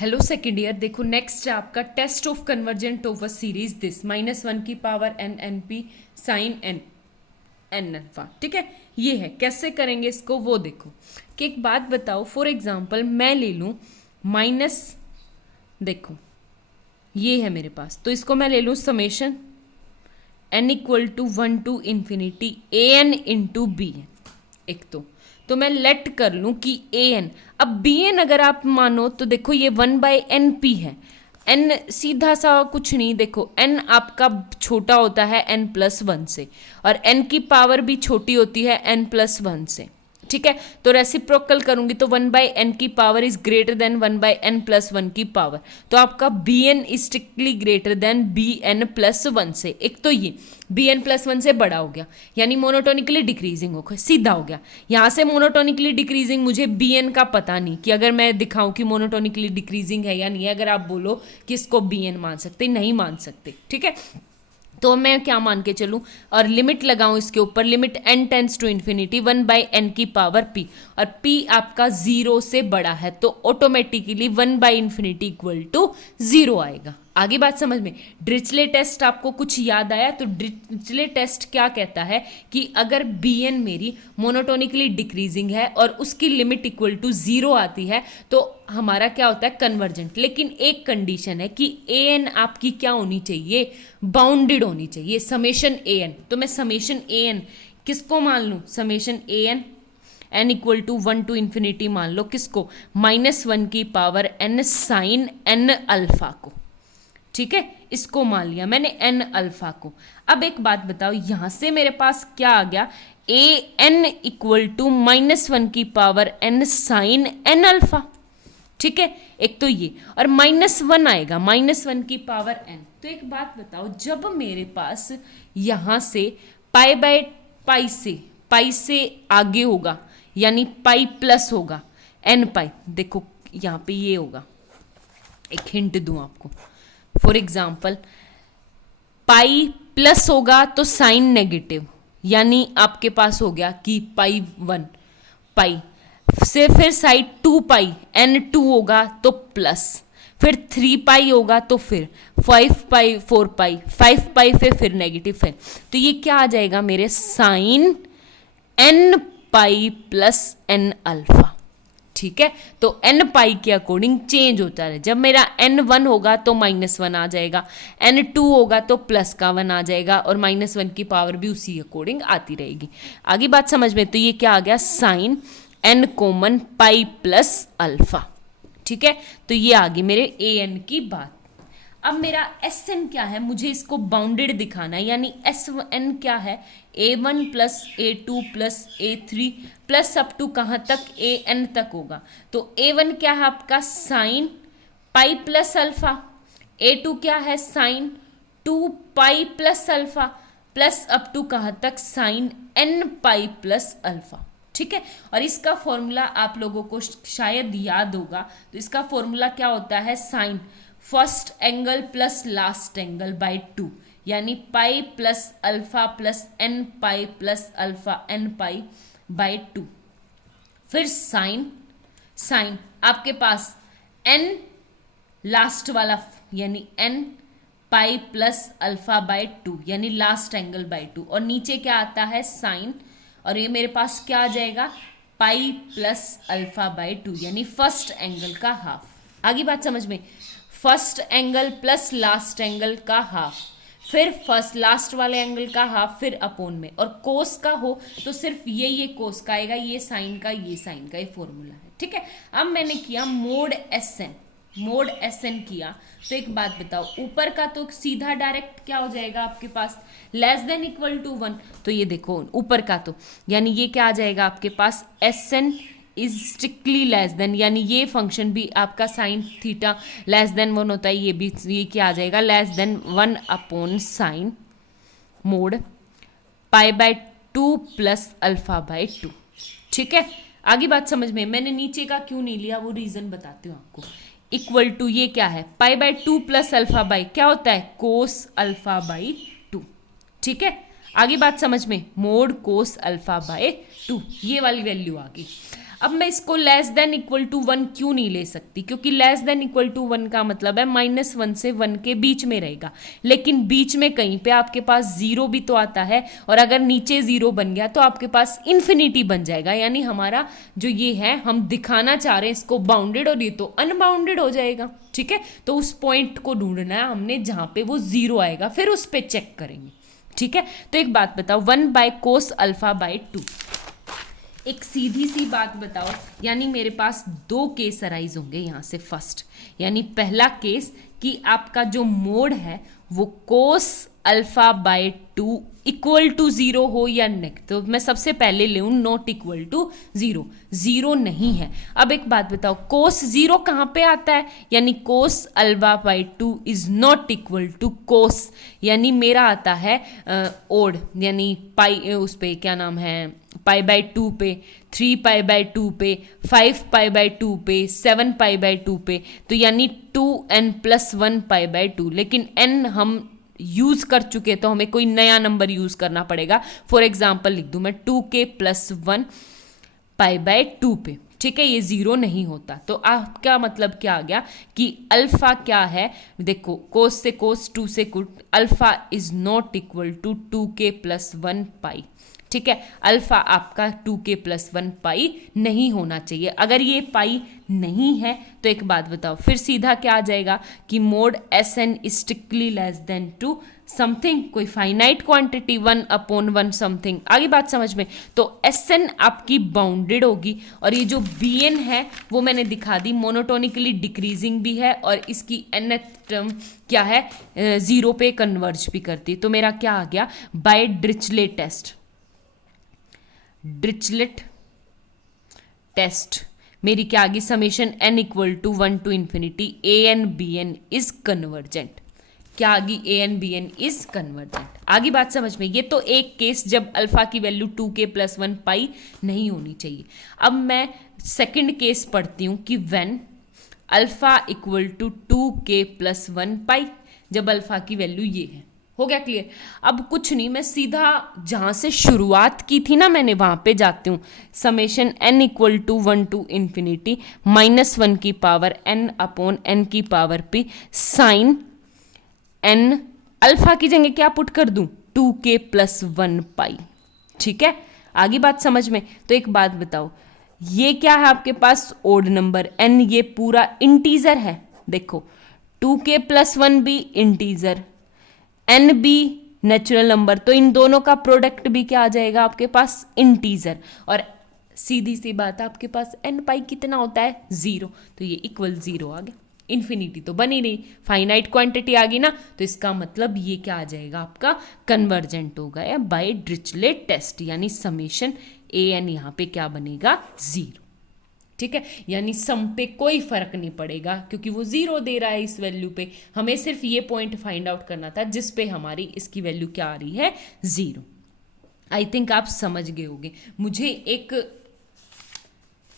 Hello second year, देखो next है आपका test of convergent of a series this -1 की power n n p sine n n alpha. ठीक है, ये है। कैसे करेंगे इसको वो देखो कि एक बात बताओ। फॉर एग्जांपल मैं ले लूँ माइनस, देखो ये है मेरे पास, तो इसको मैं ले लूँ summation n equal to 1 to infinity a n into b n. एक तो मैं लेट कर लूँ कि ए एन, अब बी एन अगर आप मानो तो देखो ये 1/n p है। n सीधा सा कुछ नहीं, देखो n आपका छोटा होता है n+1 से, और n की पावर भी छोटी होती है n+1 से। ठीक है, तो रेसिप्रोकल करूंगी तो 1/n की power is greater than 1/n+1 की पावर, तो आपका b N is strictly greater than bn+1 से। एक तो ये bn+1 से बड़ा हो गया, यानी मोनोटोनिकली डिक्रीजिंग हो गया, सीधा हो गया। यहाँ से मोनोटोनिकली डिक्रीजिंग, मुझे bn का पता नहीं कि अगर मैं दिखाऊं कि मोनोटोनिकली डिक्रीजिंग है या नहीं है, अगर आप बोलो कि इसको bn मान सकते, नहीं मान सकते। ठीक है, तो मैं क्या मान के चलूँ और लिमिट लगाऊं इसके ऊपर, limit n tends to infinity 1/n की पावर p, और p आपका 0 से बड़ा है तो ऑटोमेटिकली 1/इन्फिनिटी इक्वल टू 0 आएगा। आगे बात समझ में। ड्रिचले टेस्ट आपको कुछ याद आया? तो ड्रिचले टेस्ट क्या कहता है कि अगर bn मेरी मोनोटोनिकली डिक्रीजिंग है और उसकी लिमिट इक्वल टू 0 आती है तो हमारा क्या होता है, कन्वर्जेंट। लेकिन एक कंडीशन है कि an आपकी क्या होनी चाहिए, बाउंडेड होनी चाहिए, समेशन an। तो मैं समेशन an किसको मान लूँ, summation an n equal to 1 to infinity मान लो, किसको, -1 की power n sine n alpha को। ठीक है, इसको मान लिया मैंने n अल्फा को। अब एक बात बताओ, यहां से मेरे पास क्या आ गया, ए एन इक्वल टू -1 की power n sine n alpha. ठीक है, एक तो ये, और -1 आएगा, -1 की पावर n। तो एक बात बताओ, जब मेरे पास यहां से पाई से आगे होगा, यानी पाई प्लस होगा n पाई, देखो यहां पे ये होगा, एक हिंट दूं आपको। फॉर एग्जाम्पल पाई प्लस होगा तो साइन नेगेटिव, यानी आपके पास हो गया कि पाई 1 पाई से, फिर साइड 2 पाई n2 होगा तो प्लस, फिर 3 पाई होगा तो फिर 5 पाई 4 पाई 5 पाई फिर नेगेटिव है। तो ये क्या आ जाएगा मेरे, sine n pi plus n alpha. ठीक है, तो n पाई के अकॉर्डिंग चेंज होता है। जब मेरा n1 होगा तो -1 आ जाएगा, n2 होगा तो प्लस का 1 आ जाएगा, और -1 की पावर भी उसी अकॉर्डिंग आती रहेगी। आगे बात समझ में। तो ये क्या आ गया, sine n common pi plus alpha. ठीक है, तो ये आ गई मेरे ए एन की बात। अब मेरा एस एन क्या है, मुझे इसको बाउंडेड दिखाना है, यानी एस एन क्या है, a1 plus a2 plus a3 plus up to कहाँ तक, an तक होगा। तो a1 क्या है आपका, sine pi plus alpha, a2 क्या है, sine 2 pi plus alpha, plus up to कहाँ तक, sine n pi plus alpha. ठीक है, और इसका फॉर्मूला आप लोगों को शायद याद होगा। तो इसका फॉर्मूला क्या होता है, sine first angle plus last angle by 2, यानी pi plus alpha plus n pi plus alpha n pi by 2। फिर साइन आपके पास n लास्ट वाला, यानी n pi plus alpha by 2, यानी लास्ट एंगल बाय 2, और नीचे क्या आता है, साइन, और ये मेरे पास क्या आ जाएगा, पाई प्लस अल्फा बाय 2, यानी फर्स्ट एंगल का हाफ। आगे बात समझ में। First angle plus last angle का हाफ, फिर फर्स्ट लास्ट वाले एंगल का हाफ, फिर अपोन में, और कोस का हो तो सिर्फ ये कोस का आएगा, ये साइन का, ये फॉर्मूला है। ठीक है, अब मैंने किया मोड एस एन किया। तो एक बात बताओ, ऊपर का तो सीधा डायरेक्ट क्या हो जाएगा आपके पास, लेस देन इक्वल टू 1। तो ये देखो ऊपर का तो, यानी ये क्या आ जाएगा आपके पास, S N is strictly less than, यानी ये फंक्शन भी आपका साइन थीटा लेस देन 1 होता है, ये भी, ये क्या आ जाएगा, less than 1 upon sine mod pi by 2 plus alpha by 2। ठीक है, आगे बात समझ में। मैंने नीचे का क्यों नहीं लिया वो रीजन बताती हूँ आपको। इक्वल टू ये क्या है, पाई बाय 2 प्लस अल्फा बाय क्या होता है, कोस अल्फा बाय 2। ठीक है, आगे बात समझ में, मोड कोस अल्फा बाय 2, ये वाली वैल्यू आ गई। अब मैं इसको लेस देन इक्वल टू 1 क्यों नहीं ले सकती, क्योंकि लेस देन इक्वल टू 1 का मतलब है -1 से 1 के बीच में रहेगा, लेकिन बीच में कहीं पे आपके पास 0 भी तो आता है, और अगर नीचे 0 बन गया तो आपके पास इन्फिनिटी बन जाएगा, यानी हमारा जो ये है हम दिखाना चाह रहे हैं इसको बाउंडेड और ये तो अनबाउंडेड हो जाएगा। ठीक है, तो उस पॉइंट को ढूंढना है हमने जहां पे वो 0 आएगा, फिर उस पर चेक करेंगे। ठीक है, तो एक बात बताओ, 1/cos α/2, एक सीधी सी बात बताओ, यानी मेरे पास 2 केस अराइज होंगे यहाँ से। फर्स्ट यानी पहला केस कि आपका जो मोड है वो cos α/2 इक्वल टू 0 हो या नेगेटिव, तो मैं सबसे पहले लूँ नॉट इक्वल टू 0, 0 नहीं है। अब एक बात बताओ, cos 0 कहाँ पे आता है, यानी cos α/2 is not equal to cos, यानी मेरा आता है ओड, यानी पाई, उस पे क्या नाम है, π/2 पे, 3π/2 पे, 5π/2 पे, 7π/2 पे, तो यानी 2n + 1π/2, लेकिन n हम यूज कर चुके तो हमें कोई नया नंबर यूज करना पड़ेगा। फॉर एग्जाम्पल लिख दूं मैं 2k + 1 π/2 पे। ठीक है, ये 0 नहीं होता, तो आपका मतलब क्या आ गया कि अल्फा क्या है, देखो कोस से कोस, 2 से कुट, alpha is not equal to 2k + 1 pi. ठीक है, अल्फा आपका 2k + 1 पाई नहीं होना चाहिए। अगर ये पाई नहीं है तो एक बात बताओ, फिर सीधा क्या आ जाएगा कि mod Sn is strictly less than to something, कोई फाइनाइट क्वांटिटी 1/1 समथिंग। आगे बात समझ में, तो Sn आपकी बाउंडेड होगी, और ये जो Bn है वो मैंने दिखा दी, मोनोटोनिकली डिक्रीजिंग भी है, और इसकी nth टर्म क्या है, 0 पे कन्वर्ज भी करती है। तो मेरा क्या आ गया, by Dirichlet test, Dirichlet test मेरी क्या आ गई, summation n equal to 1 to infinity an bn is convergent. क्या आ गई, an bn इज कन्वर्जेंट। आगे बात समझ में, ये तो एक केस जब अल्फा की वैल्यू 2k + 1 पाई नहीं होनी चाहिए। अब मैं सेकंड केस पढ़ती हूँ कि when alpha equal to 2k + 1 pi, जब अल्फा की वैल्यू ये है। हो गया क्लियर। अब कुछ नहीं, मैं सीधा जहां से शुरुआत की थी ना मैंने वहां पे जाती हूँ, summation n equal to 1 to infinity -1 की पावर n/n की power p sine n, alpha की जगह क्या पुट कर दूं, 2k + 1 पाई। ठीक है, आगे बात समझ में। तो एक बात बताओ, ये क्या है आपके पास, ओड नंबर n, ये पूरा इंटीजर है। देखो 2k + 1 भी इंटीजर, n भी नेचुरल नंबर, तो इन दोनों का प्रोडक्ट भी क्या आ जाएगा आपके पास, इंटीजर। और सीधी सी बात, आपके पास n पाई कितना होता है, 0, तो ये इक्वल 0 आ गया। इन्फिनिटी तो बनी नहीं, फाइनाइट क्वांटिटी आ गई ना, तो इसका मतलब ये क्या आ जाएगा आपका, कन्वर्जेंट होगा या बाय डिरिचलेट टेस्ट, यानी समेशन an यहाँ पे क्या बनेगा, 0। ठीक है, यानी सम पे कोई फर्क नहीं पड़ेगा क्योंकि वो 0 दे रहा है इस वैल्यू पे। हमें सिर्फ ये पॉइंट फाइंड आउट करना था जिस पे हमारी इसकी वैल्यू क्या आ रही है, 0। आई थिंक आप समझ गए होंगे। मुझे एक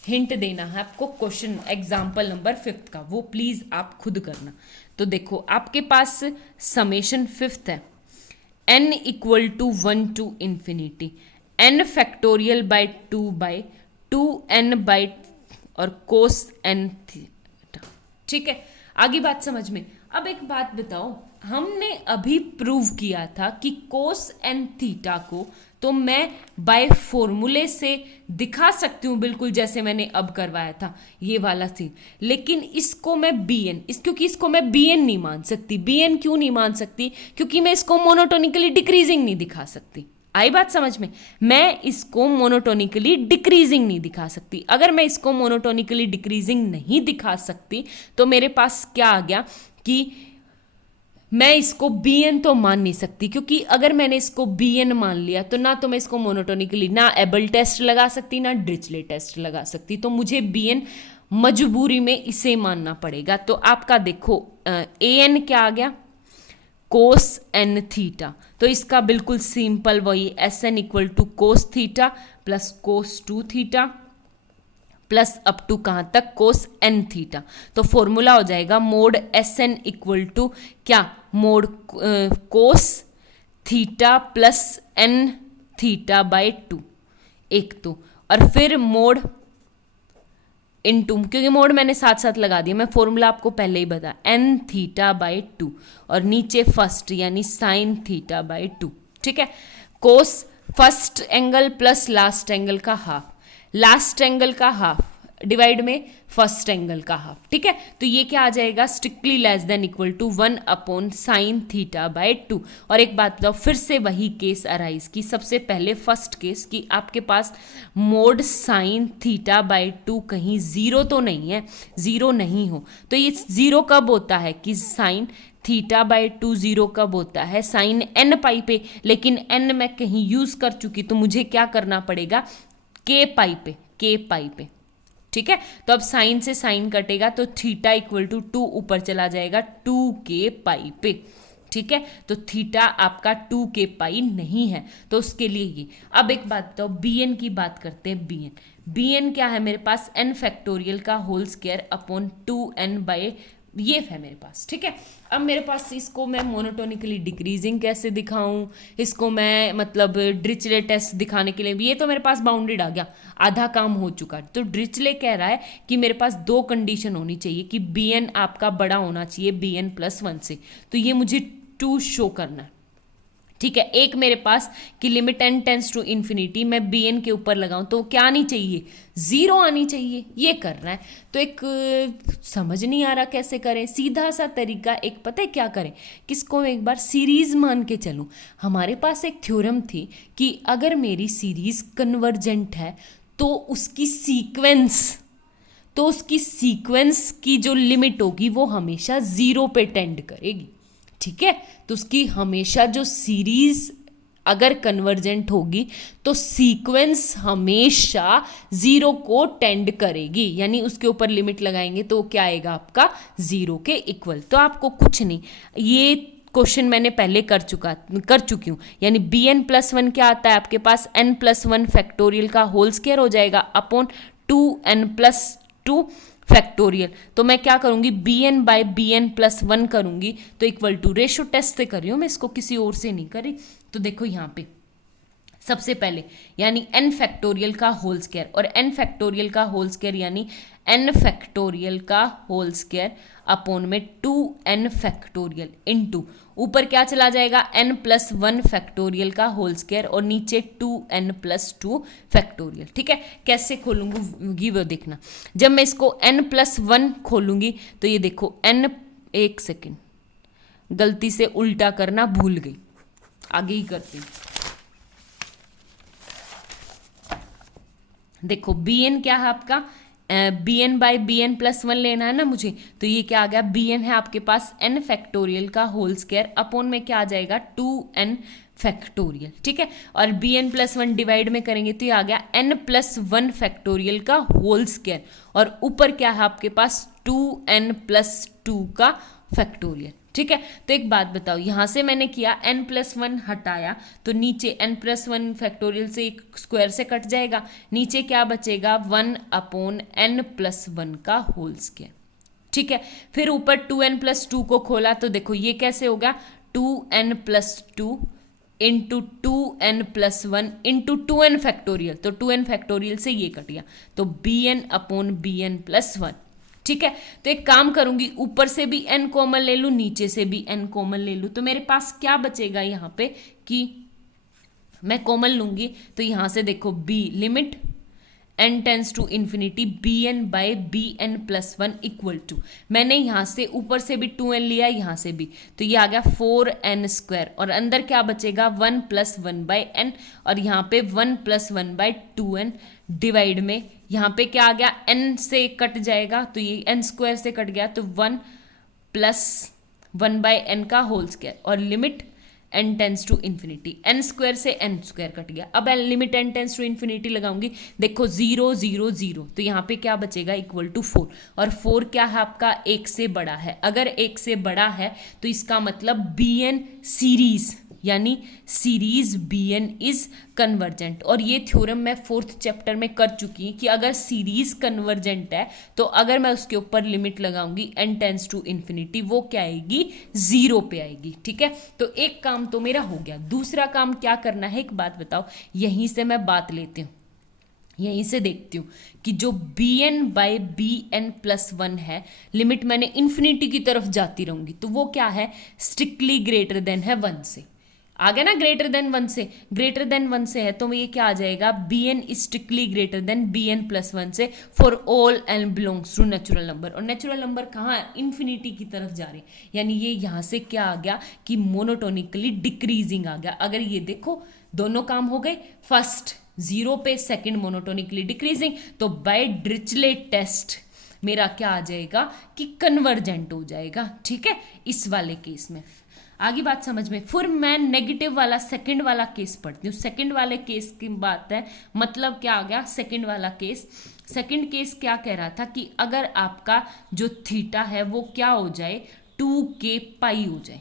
हिंट देना है आपको क्वेश्चन एग्जाम्पल नंबर 5 का, वो प्लीज आप खुद करना। तो देखो आपके पास समेशन 5 है, n equal to 1 to infinity n factorial by 2/2n और कोस n थीटा। ठीक है, आगे बात समझ में। अब एक बात बताओ, हमने अभी प्रूव किया था कि कोस n थीटा को तो मैं बाय फॉर्मूले से दिखा सकती हूँ, बिल्कुल जैसे मैंने अब करवाया था ये वाला सीन, लेकिन इसको मैं bn, क्योंकि इसको मैं bn नहीं मान सकती। bn क्यों नहीं मान सकती, क्योंकि मैं इसको मोनोटोनिकली डिक्रीजिंग नहीं दिखा सकती। आई बात समझ में, मैं इसको मोनोटोनिकली डिक्रीजिंग नहीं दिखा सकती। अगर मैं इसको मोनोटोनिकली डिक्रीजिंग नहीं दिखा सकती तो मेरे पास क्या आ गया कि मैं इसको bn तो मान नहीं सकती, क्योंकि अगर मैंने इसको bn मान लिया तो ना तो मैं इसको मोनोटोनिकली ना एबल टेस्ट लगा सकती ना डिरिचलेट टेस्ट लगा सकती, तो मुझे bn मजबूरी में इसे मानना पड़ेगा। तो आपका देखो an क्या आ गया, कोस n थीटा, तो इसका बिल्कुल सिंपल वही Sn equal to cos theta plus cos 2 theta plus up to कहाँ तक, कोस n थीटा। तो फॉर्मूला हो जाएगा मोड Sn इक्वल टू क्या, mod cos theta plus n theta by 2, एक तो, और फिर मोड इनटू, क्योंकि मोड मैंने साथ साथ लगा दिया, मैं फॉर्मूला आपको पहले ही बता, n थीटा बाई 2 और नीचे फर्स्ट यानी साइन थीटा बाई 2, ठीक है। Cos first angle plus last angle का हाफ, लास्ट एंगल का हाफ डिवाइड में फर्स्ट एंगल का हाफ, ठीक है। तो ये क्या आ जाएगा, strictly less than equal to 1 upon sine theta by 2। और एक बात बताओ, फिर से वही केस अराइज की, सबसे पहले फर्स्ट केस कि आपके पास मोड साइन थीटा बाय 2 कहीं जीरो तो नहीं है, जीरो नहीं हो तो ये जीरो कब होता है कि साइन थीटा बाई 2 जीरो कब होता है, साइन n पाई पे, लेकिन n मैं कहीं यूज कर चुकी तो मुझे क्या करना पड़ेगा, k पाई पे, k पाई पे, ठीक है। तो अब साइन से साइन कटेगा तो थीटा इक्वल टू 2 ऊपर चला जाएगा 2k पाई पे, ठीक है। तो थीटा आपका 2k पाई नहीं है, तो उसके लिए ये। अब एक बात बताओ, bn की बात करते हैं, bn क्या है मेरे पास, n फैक्टोरियल का whole square upon 2n by ये है मेरे पास, ठीक है। अब मेरे पास इसको मैं मोनोटोनिकली डिक्रीजिंग कैसे दिखाऊं, इसको मैं मतलब ड्रिचले टेस्ट दिखाने के लिए भी, ये तो मेरे पास बाउंडेड आ गया, आधा काम हो चुका है। तो ड्रिचले कह रहा है कि मेरे पास दो कंडीशन होनी चाहिए कि bn आपका बड़ा होना चाहिए bn+1 से, तो ये मुझे 2 शो करना है, ठीक है। एक मेरे पास कि limit n tends to infinity, मैं bn के ऊपर लगाऊं तो क्या आनी चाहिए, जीरो आनी चाहिए, ये करना है। तो एक समझ नहीं आ रहा कैसे करें, सीधा सा तरीका एक पता है क्या करें, किसको एक बार सीरीज मान के चलूं। हमारे पास एक थ्योरम थी कि अगर मेरी सीरीज कन्वर्जेंट है तो उसकी सीक्वेंस की जो लिमिट होगी वो हमेशा जीरो पे टेंड करेगी, ठीक है। तो उसकी हमेशा जो सीरीज अगर कन्वर्जेंट होगी तो सीक्वेंस हमेशा जीरो को टेंड करेगी, यानी उसके ऊपर लिमिट लगाएंगे तो क्या आएगा आपका जीरो के इक्वल। तो आपको कुछ नहीं, ये क्वेश्चन मैंने पहले कर चुकी हूँ, यानी bn+1 क्या आता है आपके पास, n+1 फैक्टोरियल का होल स्क्वायर हो जाएगा अपॉन 2n+2 फैक्टोरियल। तो मैं क्या करूंगी, bn बाय bn+1 करूंगी, तो इक्वल टू रेशो टेस्ट से कर रही हूं मैं, इसको किसी और से नहीं करी। तो देखो यहाँ पे सबसे पहले यानी n फैक्टोरियल का होल स्क्वायर, और n फैक्टोरियल का होल स्क्वायर यानी n फैक्टोरियल का होल स्क्वायर अपॉन में 2n फैक्टोरियल इनटू ऊपर क्या चला जाएगा, n+1 फैक्टोरियल का होल स्क्वायर और नीचे 2n+2 फैक्टोरियल, ठीक है। कैसे खोलूंगी वो देखना, जब मैं इसको n+1 खोलूंगी तो ये देखो n, एक सेकेंड गलती से उल्टा करना भूल गई, आगे ही करती हूँ। देखो bn क्या है आपका, bn बाई bn+1 लेना है ना मुझे, तो ये क्या आ गया, bn है आपके पास n फैक्टोरियल का होल स्क्वायर अपॉन में क्या आ जाएगा 2n फैक्टोरियल, ठीक है। और bn+1 डिवाइड में करेंगे तो ये आ गया n+1 फैक्टोरियल का होल स्क्वायर, और ऊपर क्या है आपके पास 2n+2 का फैक्टोरियल, ठीक है। तो एक बात बताओ, यहां से मैंने किया n+1 हटाया तो नीचे n+1 फैक्टोरियल से एक स्क्वायर से कट जाएगा, नीचे क्या बचेगा 1 अपॉन n+1 का होल स्क्वायर, ठीक है। फिर ऊपर 2n+2 को खोला तो देखो ये कैसे होगा, 2n+2 into 2n+1 into 2n factorial, तो 2n फैक्टोरियल से ये कट गया, तो bn अपॉन bn+1, ठीक है। तो एक काम करूंगी, ऊपर से भी n कॉमन ले लूं, नीचे से भी n कॉमन ले लूं, तो मेरे पास क्या बचेगा यहाँ पे कि मैं कॉमन लूंगी तो यहां से देखो b limit n tends to infinity bn by bn+1 equal to, मैंने यहां से ऊपर से भी 2n लिया, यहां से भी, तो ये आ गया 4n² और अंदर क्या बचेगा 1+1/n, और यहाँ पे 1+1/2n डिवाइड में यहाँ पे क्या आ गया, n से कट जाएगा तो ये n² से कट गया तो 1+1/n का होल स्क्वायर, और limit n tends to infinity, n² से n² कट गया। अब limit n tends to infinity लगाऊंगी, देखो 0 0 0, तो यहाँ पे क्या बचेगा इक्वल टू 4, और 4 क्या है आपका 1 से बड़ा है, अगर 1 से बड़ा है तो इसका मतलब bn सीरीज यानी सीरीज bn इज कन्वर्जेंट। और ये थ्योरम मैं 4th चैप्टर में कर चुकी कि अगर सीरीज कन्वर्जेंट है तो अगर मैं उसके ऊपर लिमिट लगाऊंगी n टेंस टू इन्फिनिटी, वो क्या आएगी 0 पे आएगी, ठीक है। तो एक काम तो मेरा हो गया, दूसरा काम क्या करना है एक बात बताओ, यहीं से मैं बात लेती हूँ, यहीं से देखती हूँ कि जो B N by B N plus one है, लिमिट मैंने इन्फिनिटी की तरफ जाती रहूंगी, तो वो क्या है, स्ट्रिक्टली ग्रेटर देन है वन से। आ गया ना, ग्रेटर देन वन से, ग्रेटर देन वन से है तो ये क्या आ जाएगा, B N is strictly greater than B N plus one से for all N belongs to natural number. और नेचुरल नंबर कहाँ है, इन्फिनिटी की तरफ जा रहे हैं, यानी ये यहाँ से क्या आ गया कि मोनोटोनिकली डिक्रीजिंग आ गया। अगर ये देखो दोनों काम हो गए, फर्स्ट जीरो पे, सेकंड मोनोटोनिकली डिक्रीजिंग, तो बाय डिरिचलेट टेस्ट मेरा क्या आ जाएगा कि कन्वर्जेंट हो जाएगा। ठीक है, इस वाले केस में आगे बात समझ में। फिर मैं नेगेटिव वाला सेकंड वाला केस पढ़ती हूँ। सेकंड वाले केस की बात है, मतलब क्या आ गया सेकंड वाला केस। सेकंड केस क्या कह रहा था कि अगर आपका जो थीटा है वो क्या हो जाए, 2k पाई हो जाए।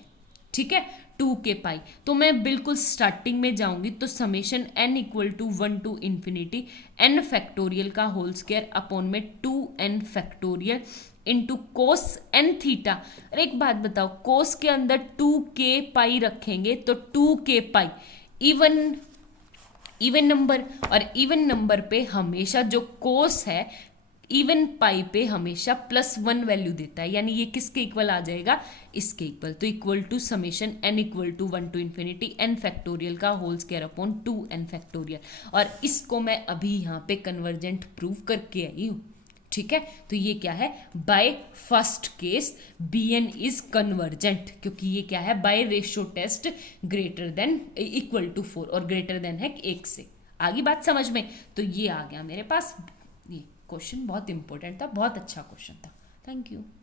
ठीक है, 2k पाई, तो मैं बिल्कुल स्टार्टिंग में जाऊंगी तो summation n equal to 1 to infinity n factorial का होल स्क्वायर अपॉन में 2n factorial into cos n theta. अरे एक बात बताओ, कोस के अंदर 2k पाई रखेंगे तो 2k पाई इवन नंबर, और इवन नंबर पे हमेशा जो कोस है इवन पाई पे हमेशा +1 वैल्यू देता है, यानी ये किसके इक्वल आ जाएगा, इसके इक्वल। तो equal to summation n equal to 1 to infinity n factorial का whole square upon 2n factorial. और इसको मैं अभी यहाँ पे कन्वर्जेंट प्रूव करके आई हूँ। ठीक है, तो ये क्या है, by first case bn is convergent, क्योंकि ये क्या है, by ratio test greater than equal to 4 और ग्रेटर देन है 1 से। आगे बात समझ में, तो ये आ गया मेरे पास। ये क्वेश्चन बहुत इंपॉर्टेंट था, बहुत अच्छा क्वेश्चन था। Thank you.